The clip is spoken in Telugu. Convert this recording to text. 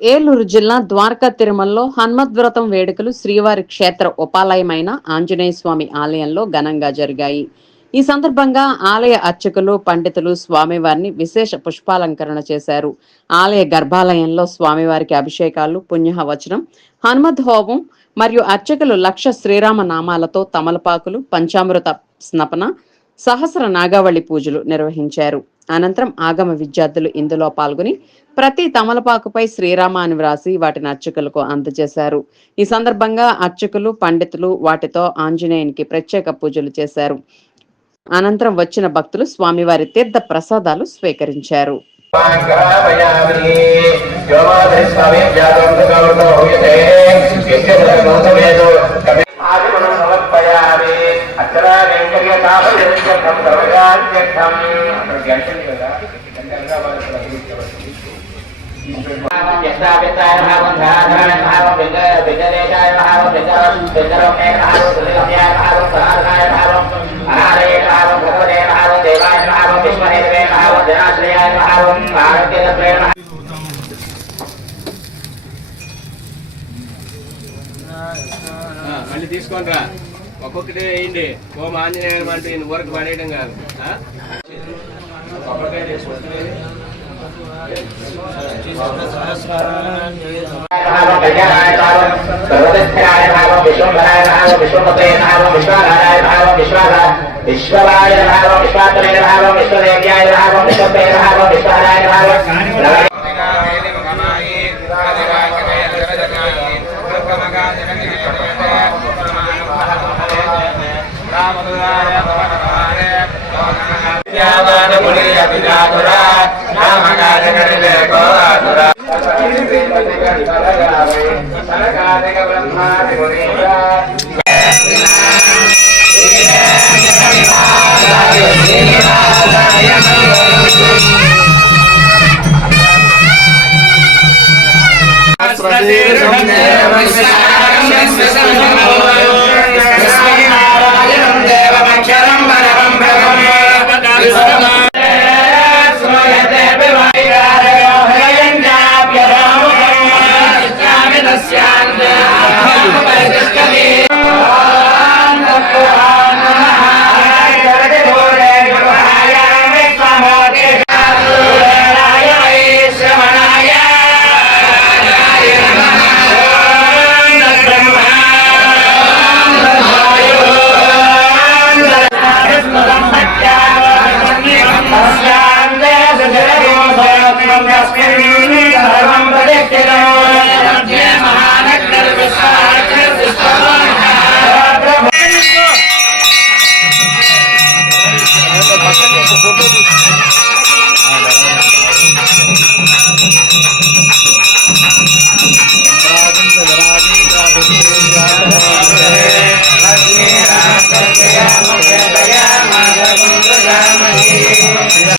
ఏలూరు జిల్లా ద్వారకా తిరుమలలో హనుమద్వ్రతం వేడుకలు శ్రీవారి క్షేత్ర ఉపాలయమైన ఆంజనేయ స్వామి ఆలయంలో ఘనంగా జరిగాయి. ఈ సందర్భంగా ఆలయ అర్చకులు, పండితులు స్వామివారిని విశేష పుష్పాలంకరణ చేశారు. ఆలయ గర్భాలయంలో స్వామివారికి అభిషేకాలు, పుణ్యహవచనం, హనుమద్ హోమం మరియు అర్చకులు లక్ష శ్రీరామ నామాలతో తమలపాకులు, పంచామృత స్నపన, సహస్ర నాగావళి పూజలు నిర్వహించారు. అనంతరం ఆగమ విద్యార్థులు ఇందులో పాల్గొని ప్రతి తమలపాకుపై శ్రీరామ అని వ్రాసి వాటిని అర్చకులకు అందజేశారు. ఈ సందర్భంగా అర్చకులు, పండితులు వాటితో ఆంజనేయునికి ప్రత్యేక పూజలు చేశారు. అనంతరం వచ్చిన భక్తులు స్వామివారి తీర్థ ప్రసాదాలు స్వీకరించారు. మళ్ళీ తీసుకోండి రా, ఒక్కొక్కటి వేయండి. ఓం ఆంజనేయం అంటే ఊరకు పడేయడం కాదు. కొబ్బరికాయ తీసుకొస్తుంది. सर्वं प्रदक्षिणम्